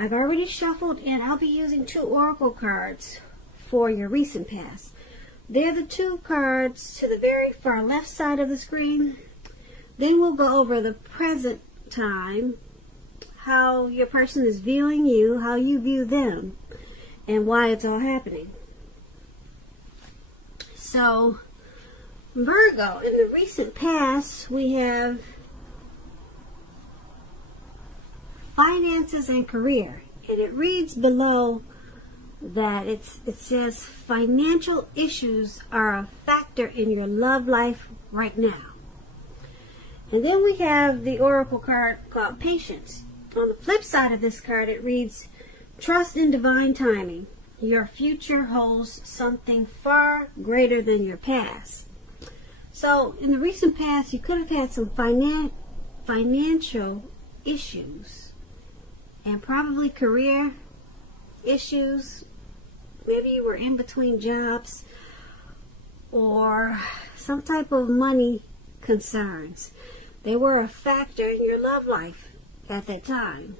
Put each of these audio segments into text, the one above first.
I've already shuffled, and I'll be using 2 oracle cards for your recent past. They're the 2 cards to the very far left side of the screen. Then we'll go over the present time, how your person is viewing you, how you view them, and why it's all happening. So, Virgo, in the recent past, we have finances and career. And it reads below that it says financial issues are a factor in your love life right now. And then we have the oracle card called Patience. On the flip side of this card, it reads, trust in divine timing. Your future holds something far greater than your past. So, in the recent past, you could have had some financial issues and probably career issues. Maybe you were in between jobs or some type of money concerns. They were a factor in your love life at that time.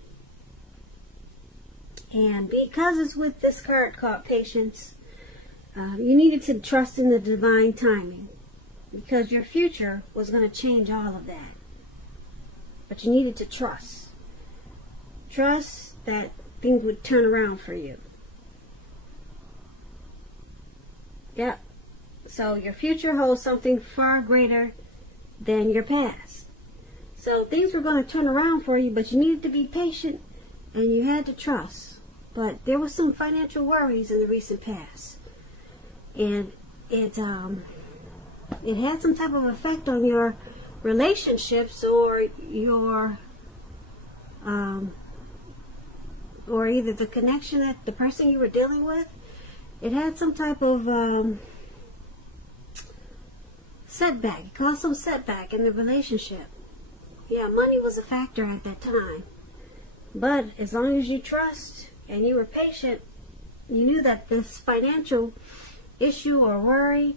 And because it's with this card called Patience, you needed to trust in the divine timing, because your future was going to change all of that. But you needed to trust. Trust that things would turn around for you. Yep. So your future holds something far greater than your past. So things were going to turn around for you, but you needed to be patient and you had to trust. But there were some financial worries in the recent past. And it had some type of effect on your relationships or your or either the connection that the person you were dealing with. It had some type of setback. It caused some setback in the relationship. Yeah, money was a factor at that time. But as long as you trust and you were patient, you knew that this financial issue or worry,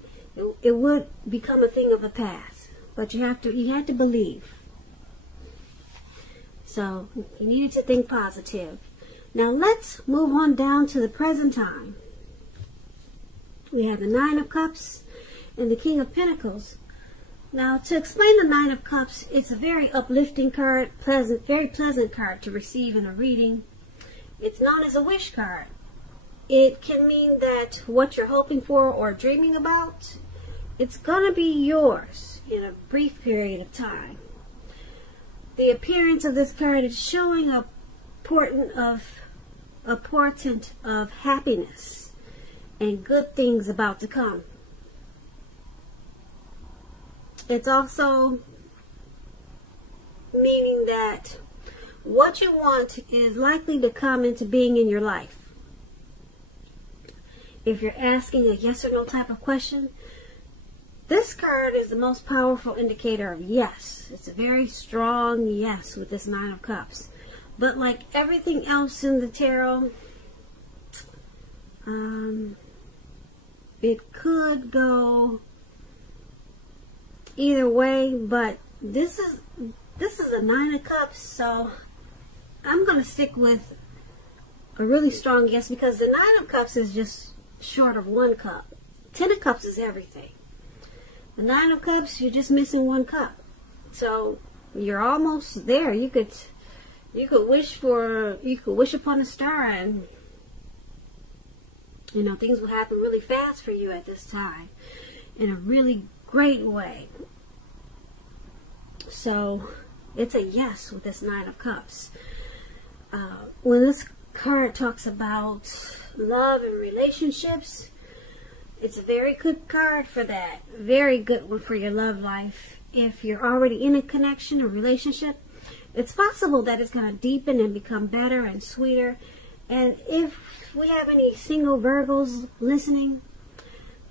it would become a thing of the past. But you had to believe. So you needed to think positive. Now let's move on down to the present time. We have the 9 of Cups and the King of Pentacles. Now, to explain the 9 of Cups, it's a very uplifting card, very pleasant card to receive in a reading. It's known as a wish card. It can mean that what you're hoping for or dreaming about, it's going to be yours in a brief period of time. The appearance of this card is showing a portent of happiness and good things about to come. It's also meaning that what you want is likely to come into being in your life. If you're asking a yes or no type of question, this card is the most powerful indicator of yes. It's a very strong yes with this 9 of Cups. But like everything else in the tarot, it could go either way, but this is a 9 of Cups, so I'm going to stick with a really strong yes, because the 9 of Cups is just short of 1 cup. 10 of Cups is everything. The 9 of Cups, you're just missing 1 cup. So you're almost there. You could wish upon a star, and things will happen really fast for you at this time in a really great way. So it's a yes with this 9 of Cups. When this card talks about love and relationships, it's a very good card for that. Very good one for your love life. If you're already in a connection or relationship, it's possible that it's going to deepen and become better and sweeter. And if we have any single Virgos listening,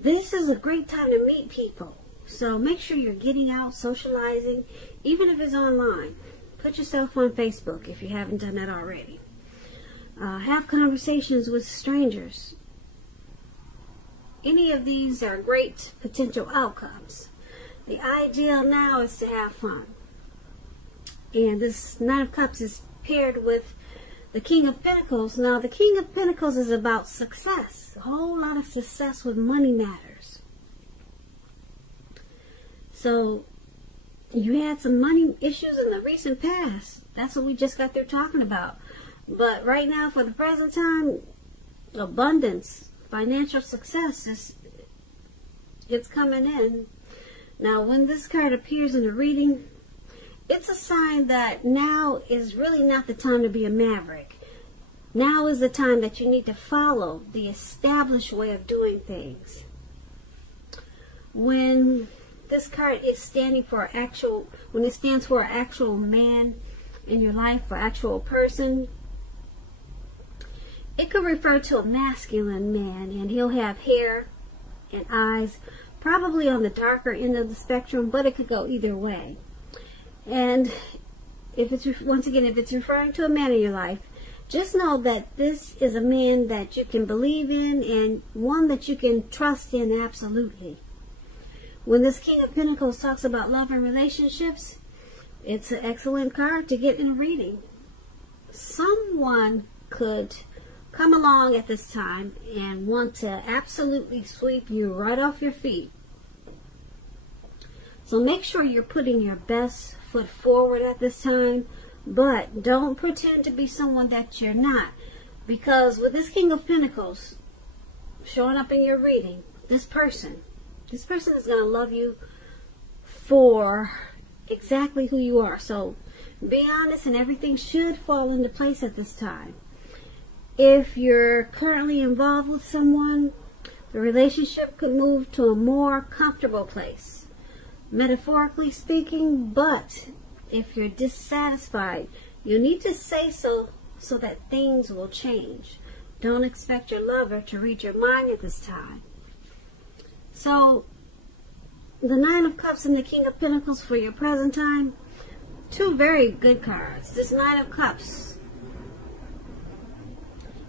this is a great time to meet people. So make sure you're getting out, socializing, even if it's online. Put yourself on Facebook if you haven't done that already. Have conversations with strangers. Any of these are great potential outcomes. The ideal now is to have fun. And this 9 of Cups is paired with the King of Pentacles. Now, the King of Pentacles is about success. A whole lot of success with money matters. So, you had some money issues in the recent past. That's what we just got through talking about. But right now, for the present time, abundance, financial success, it's coming in. Now, when this card appears in a reading, it's a sign that now is really not the time to be a maverick. Now is the time that you need to follow the established way of doing things. When this card is standing for when it stands for an actual man in your life, or actual person, it could refer to a masculine man, and he'll have hair and eyes, probably on the darker end of the spectrum, but it could go either way. And if it's, once again, if it's referring to a man in your life, just know that this is a man that you can believe in, and one that you can trust in absolutely. When this King of Pentacles talks about love and relationships, it's an excellent card to get in a reading. Someone could come along at this time and want to absolutely sweep you right off your feet. So make sure you're putting your best foot forward at this time, but don't pretend to be someone that you're not. Because with this King of Pentacles showing up in your reading, this person is going to love you for exactly who you are. So be honest, and everything should fall into place at this time. If you're currently involved with someone, the relationship could move to a more comfortable place, metaphorically speaking. But if you're dissatisfied, you need to say so that things will change. Don't expect your lover to read your mind at this time. So, the Nine of Cups and the King of Pentacles for your present time, two very good cards. This Nine of Cups,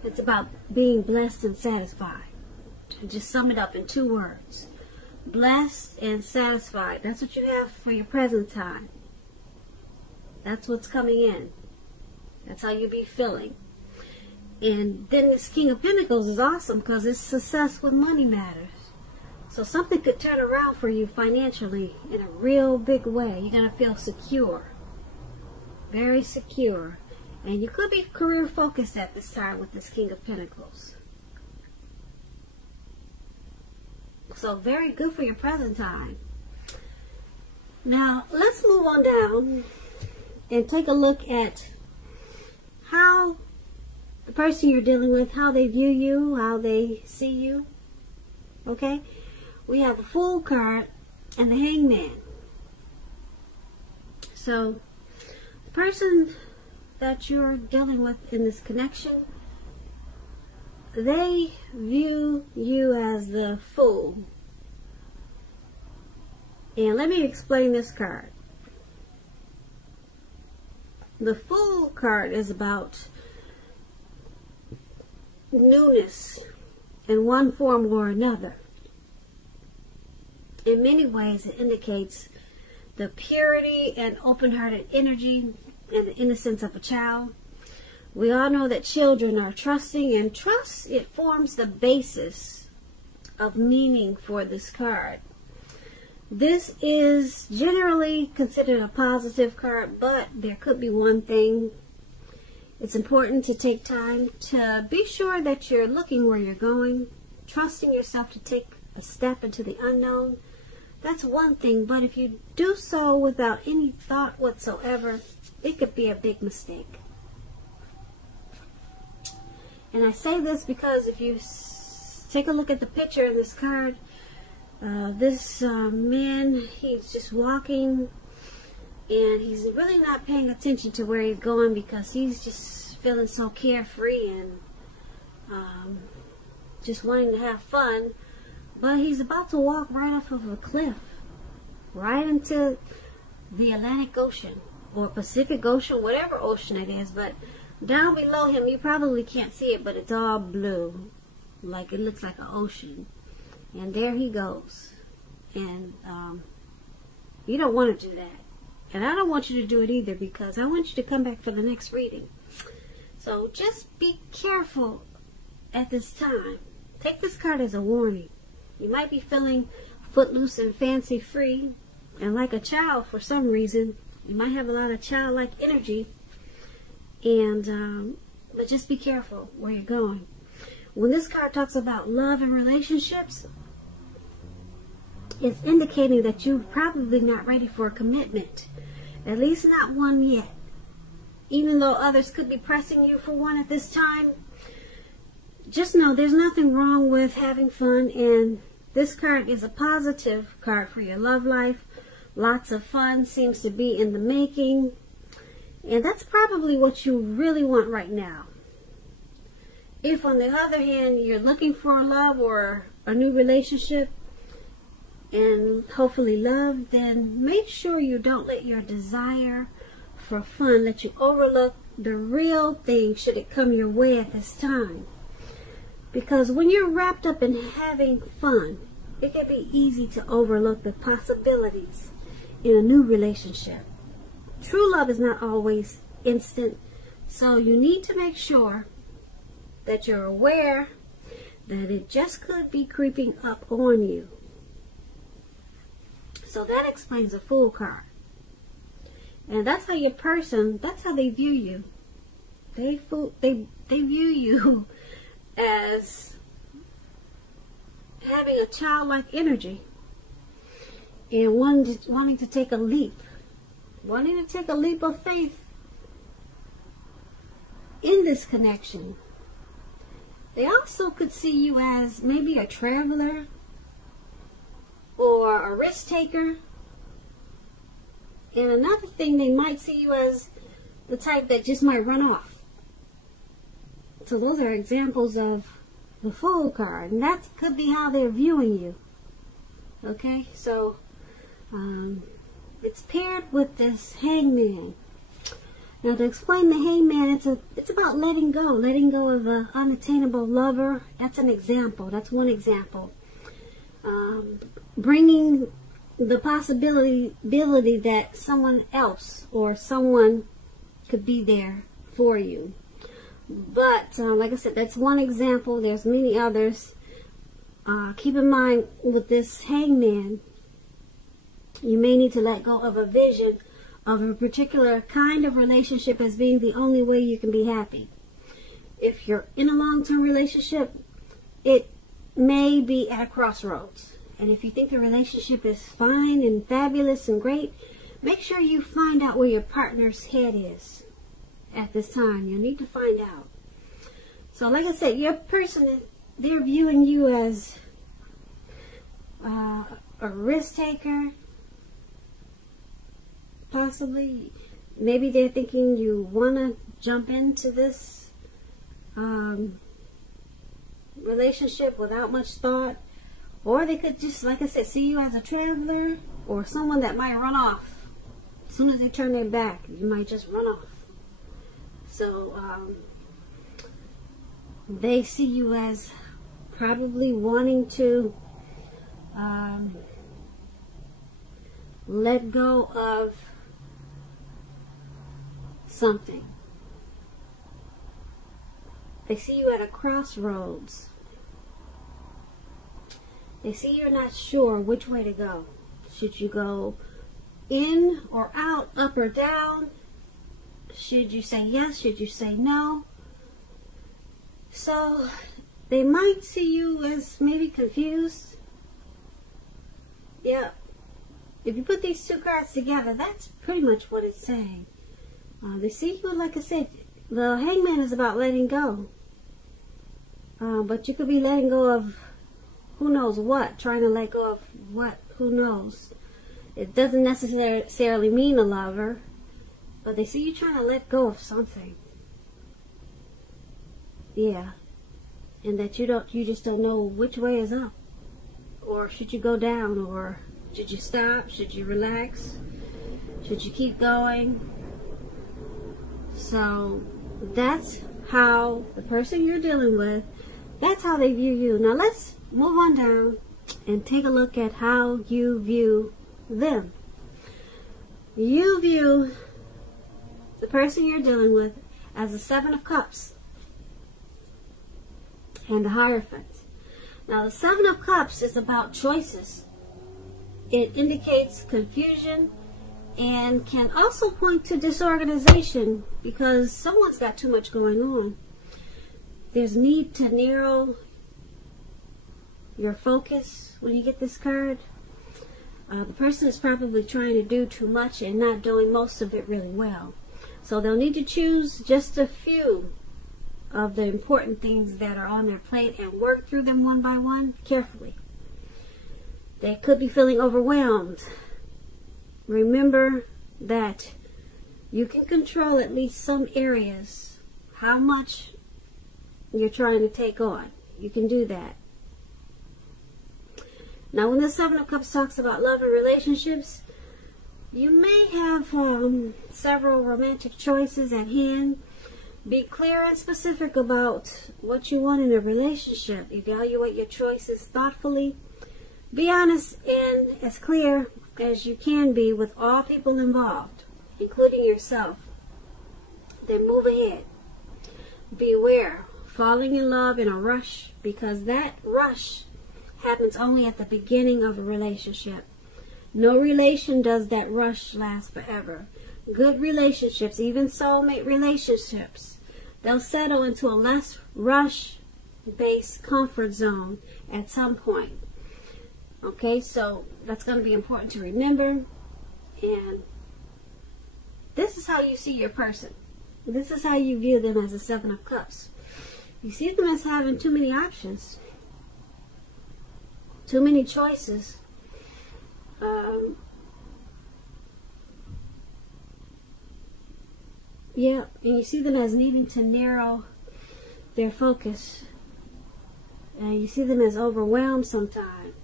it's about being blessed and satisfied. To just sum it up in two words: blessed and satisfied. That's what you have for your present time. That's what's coming in. That's how you be feeling. And then this King of Pentacles is awesome because it's success with money matters. So something could turn around for you financially in a real big way. You're going to feel secure. Very secure. And you could be career focused at this time with this King of Pentacles. So very good for your present time. Now let's move on down and take a look at how the person you're dealing with, how they view you, how they see you. Okay? We have the Fool card and the Hangman. So, the person that you're dealing with in this connection, they view you as the Fool. And let me explain this card. The Fool card is about newness in one form or another. In many ways, it indicates the purity and open-hearted energy and the innocence of a child. We all know that children are trusting, and trust, it forms the basis of meaning for this card. This is generally considered a positive card, but there could be one thing. It's important to take time to be sure that you're looking where you're going, trusting yourself to take a step into the unknown. That's one thing, but if you do so without any thought whatsoever, it could be a big mistake. And I say this because if you take a look at the picture in this card, this man, he's just walking, and he's really not paying attention to where he's going because he's just feeling so carefree and just wanting to have fun. But he's about to walk right off of a cliff, right into the Atlantic Ocean or Pacific Ocean, whatever ocean it is. But down below him, you probably can't see it, but it's all blue, like it looks like an ocean. And there he goes. And you don't want to do that. And I don't want you to do it either, because I want you to come back for the next reading. So just be careful at this time. Take this card as a warning. You might be feeling footloose and fancy free and like a child for some reason. You might have a lot of childlike energy, and but just be careful where you're going. When this card talks about love and relationships, it's indicating that you're probably not ready for a commitment, at least not one yet. Even though others could be pressing you for one at this time, just know there's nothing wrong with having fun, and this card is a positive card for your love life. Lots of fun seems to be in the making, and that's probably what you really want right now. If, on the other hand, you're looking for love or a new relationship and hopefully love, then make sure you don't let your desire for fun let you overlook the real thing should it come your way at this time. Because when you're wrapped up in having fun, it can be easy to overlook the possibilities in a new relationship. True love is not always instant, so you need to make sure that you're aware that it just could be creeping up on you. So that explains the Fool card. And that's how your person, that's how they view you. They view you as having a childlike energy and wanting to take a leap. Wanting to take a leap of faith in this connection. They also could see you as maybe a traveler or a risk taker. And another thing, they might see you as the type that just might run off. So those are examples of the Fool card. And that could be how they're viewing you. Okay, so it's paired with this Hangman. Now, to explain the Hangman, it's about letting go of the unattainable lover. That's an example. That's one example. Bringing the possibility that someone else or someone could be there for you. But like I said, that's one example. There's many others. Keep in mind with this Hangman, you may need to let go of a vision of a particular kind of relationship as being the only way you can be happy. If you're in a long-term relationship, it may be at a crossroads. And if you think the relationship is fine and fabulous and great, make sure you find out where your partner's head is at this time. You need to find out. So like I said, your person, they're viewing you as a risk taker. Possibly, maybe they're thinking you want to jump into this relationship without much thought. Or they could just, like I said, see you as a traveler or someone that might run off. As soon as they turn their back, you might just run off. So, they see you as probably wanting to let go of something. They see you at a crossroads. They see you're not sure which way to go. Should you go in or out, up or down? Should you say yes? Should you say no? So they might see you as maybe confused. Yeah. If you put these two cards together, that's pretty much what it's saying. They see you, like I said, the Hangman is about letting go. But you could be letting go of who knows what, trying to let go of what, who knows. It doesn't necessarily mean a lover, but they see you trying to let go of something. Yeah. And that you just don't know which way is up. Or should you go down, or should you stop? Should you relax? Should you keep going? So that's how the person you're dealing with, that's how they view you. Now let's move on down and take a look at how you view them. You view the person you're dealing with as the Seven of Cups and the Hierophant. Now, the Seven of Cups is about choices. It indicates confusion and can also point to disorganization because someone's got too much going on. There's need to narrow your focus when you get this card. The person is probably trying to do too much and not doing most of it really well. So they'll need to choose just a few of the important things that are on their plate and work through them one by one carefully. They could be feeling overwhelmed. Remember that you can control at least some areas, how much you're trying to take on. You can do that. Now, when the Seven of Cups talks about love and relationships, you may have several romantic choices at hand. Be clear and specific about what you want in a relationship. Evaluate your choices thoughtfully. Be honest and as clear as you can be with all people involved, including yourself. Then move ahead. Beware falling in love in a rush, because that rush happens only at the beginning of a relationship. No relation does that rush last forever. Good relationships, even soulmate relationships, they'll settle into a less rush-based comfort zone at some point. Okay, so that's going to be important to remember. And this is how you see your person. This is how you view them as a Seven of Cups. You see them as having too many options, too many choices. Yeah, and you see them as needing to narrow their focus. And you see them as overwhelmed sometimes.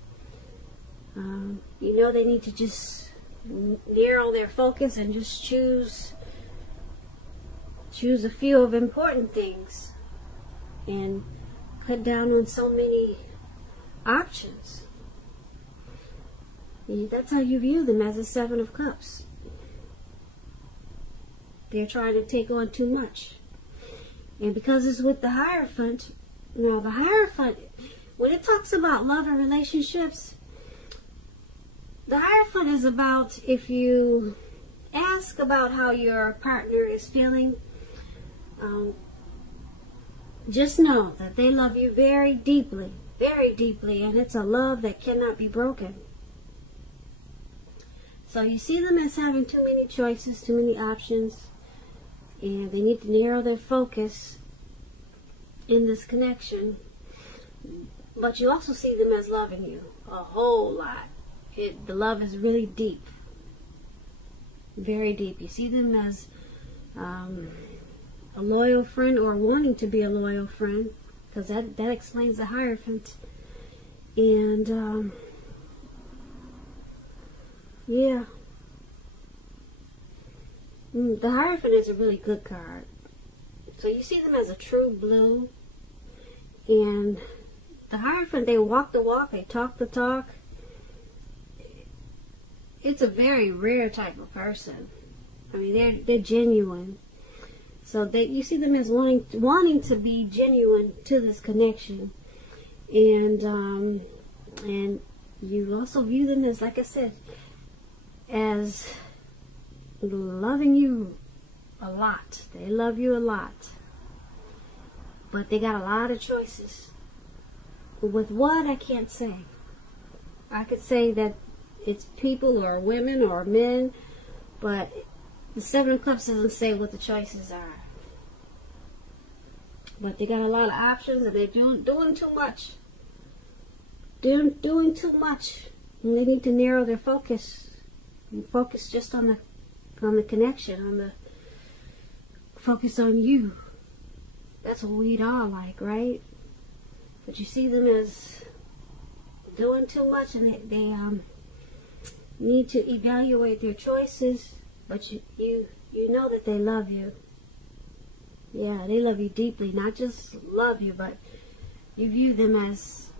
You know they need to just narrow their focus and just choose a few of important things and cut down on so many options. That's how you view them, as a Seven of Cups. They're trying to take on too much. And because it's with the Hierophant, now the Hierophant, when it talks about love and relationships, the Hierophant is about, if you ask about how your partner is feeling, just know that they love you very deeply, and it's a love that cannot be broken. So you see them as having too many choices, too many options, and they need to narrow their focus in this connection. But you also see them as loving you a whole lot. The love is really deep, very deep. You see them as a loyal friend, or wanting to be a loyal friend, because that explains the Hierophant. And yeah, the Hierophant is a really good card. So you see them as a true blue, and the Hierophant, they walk the walk, they talk the talk. It's a very rare type of person. I mean, they're genuine. So you see them as wanting to be genuine to this connection, and you also view them as, like I said, as loving you a lot. They love you a lot, but they got a lot of choices. With what, I can't say. I could say that it's people or women or men, but the Seven of Cups doesn't say what the choices are. But they got a lot of options, and they're doing too much. They're doing too much, and they need to narrow their focus and focus just on the connection, on the focus on you. That's what we'd all like, right? But you see them as doing too much, and they need to evaluate their choices. But you know that they love you. Yeah, they love you deeply. Not just love you, but you view them as,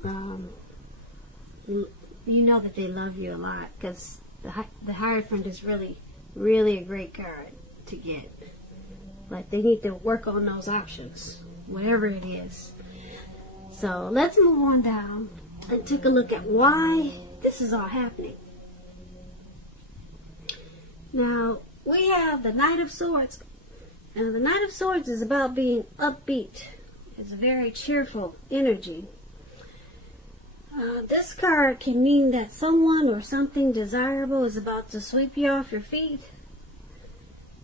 you know that they love you a lot, because the Hierophant is really, really a great card to get. Like they need to work on those options, whatever it is. So let's move on down and take a look at why this is all happening. Now, we have the Knight of Swords. Now, the Knight of Swords is about being upbeat. It's a very cheerful energy. This card can mean that someone or something desirable is about to sweep you off your feet.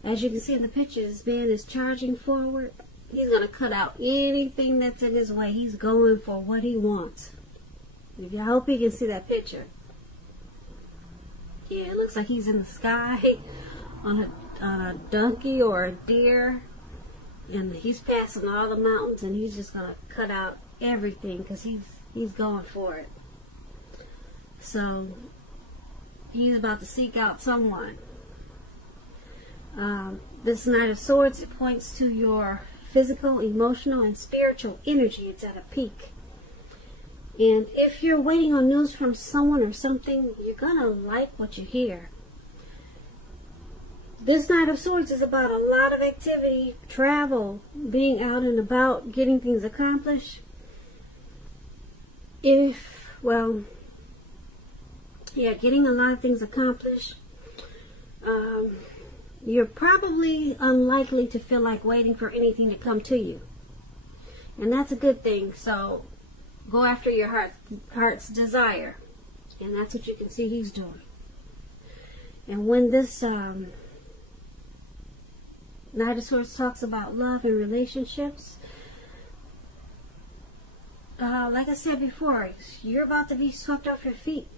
As you can see in the picture, this man is charging forward. He's going to cut out anything that's in his way. He's going for what he wants. I hope you can see that picture. Yeah, it looks like he's in the sky on a donkey or a deer. And he's passing all the mountains, and he's just going to cut out everything because he's going for it. So he's about to seek out someone. This Knight of Swords, it points to your physical, emotional, and spiritual energy. It's at a peak. And if you're waiting on news from someone or something, you're going to like what you hear. This Knight of Swords is about a lot of activity, travel, being out and about, getting things accomplished. Getting a lot of things accomplished. You're probably unlikely to feel like waiting for anything to come to you. And that's a good thing. So go after your heart's desire. And that's what you can see he's doing. And when this Knight of Swords talks about love and relationships, like I said before, you're about to be swept off your feet.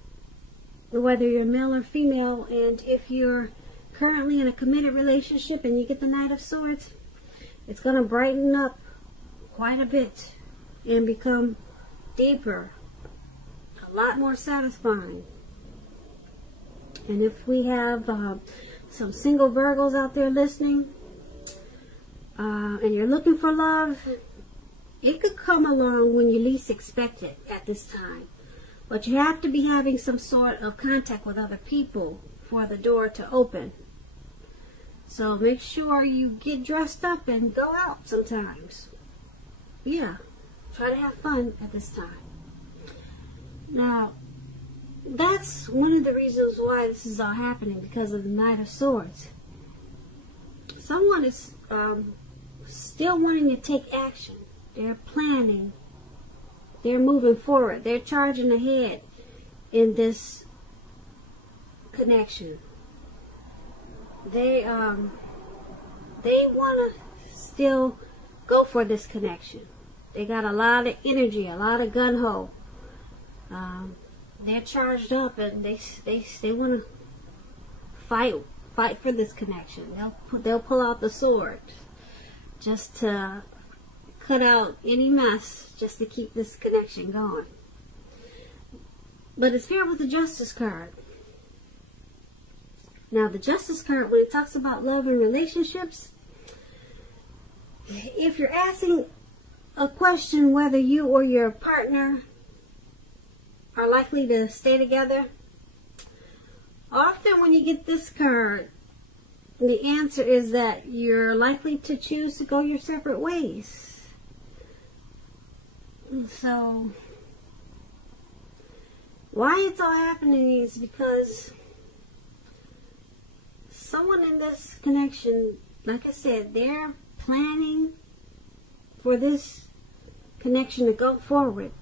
Whether you're male or female, and if you're currently in a committed relationship and you get the Knight of Swords, it's going to brighten up quite a bit and become deeper, a lot more satisfying. And if we have some single Virgos out there listening, and you're looking for love, it could come along when you least expect it at this time. But you have to be having some sort of contact with other people for the door to open. So make sure you get dressed up and go out sometimes. Yeah, try to have fun at this time. Now, that's one of the reasons why this is all happening, because of the Knight of Swords. Someone is still wanting to take action. They're planning. They're moving forward. They're charging ahead in this connection. They want to still go for this connection. They got a lot of energy, a lot of gun-ho. They're charged up, and they want to fight for this connection. They'll pull out the sword just to cut out any mess, just to keep this connection going. But it's paired with the Justice card. Now, the Justice card, when it talks about love and relationships, if you're asking a question whether you or your partner are likely to stay together, often when you get this card, the answer is that you're likely to choose to go your separate ways. So, why it's all happening is because someone in this connection, like I said, they're planning for this connection to go forward.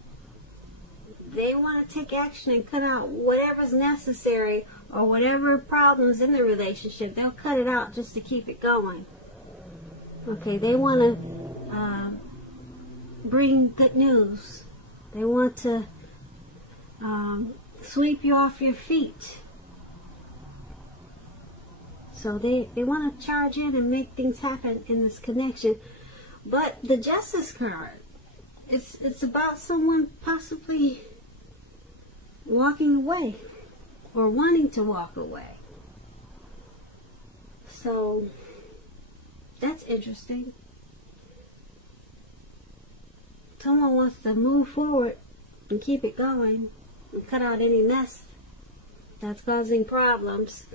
They want to take action and cut out whatever's necessary or whatever problems in the relationship. They'll cut it out just to keep it going. Okay, they want to bring good news. They want to sweep you off your feet. So they want to charge in and make things happen in this connection. But the Justice card, it's about someone possibly walking away or wanting to walk away. So that's interesting. Someone wants to move forward and keep it going and cut out any mess that's causing problems.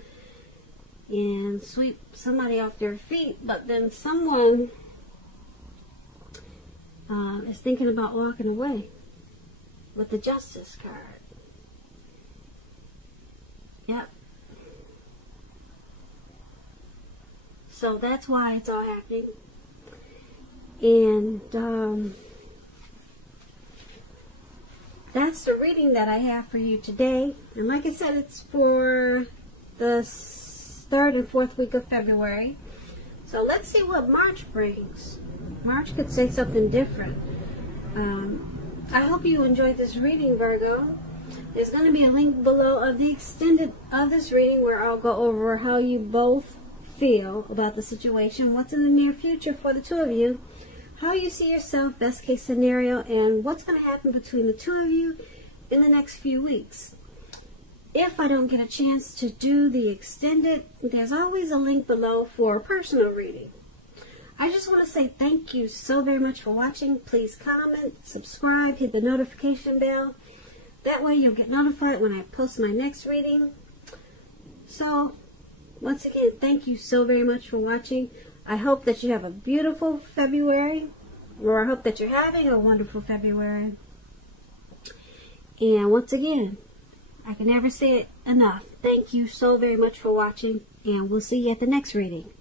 and sweep somebody off their feet, but then someone is thinking about walking away with the Justice card. Yep. So that's why it's all happening. And that's the reading that I have for you today. And like I said, it's for the 3rd and 4th week of February. So let's see what March brings. March could say something different. I hope you enjoyed this reading, Virgo. There's going to be a link below of the extended of this reading where I'll go over how you both feel about the situation, what's in the near future for the two of you, how you see yourself, best case scenario, and what's going to happen between the two of you in the next few weeks. If I don't get a chance to do the extended, there's always a link below for a personal reading. I just want to say thank you so very much for watching. Please comment, subscribe, hit the notification bell. That way you'll get notified when I post my next reading. So, once again, thank you so very much for watching. I hope that you have a beautiful February, or I hope that you're having a wonderful February. And once again, I can never say it enough. Thank you so very much for watching, and we'll see you at the next reading.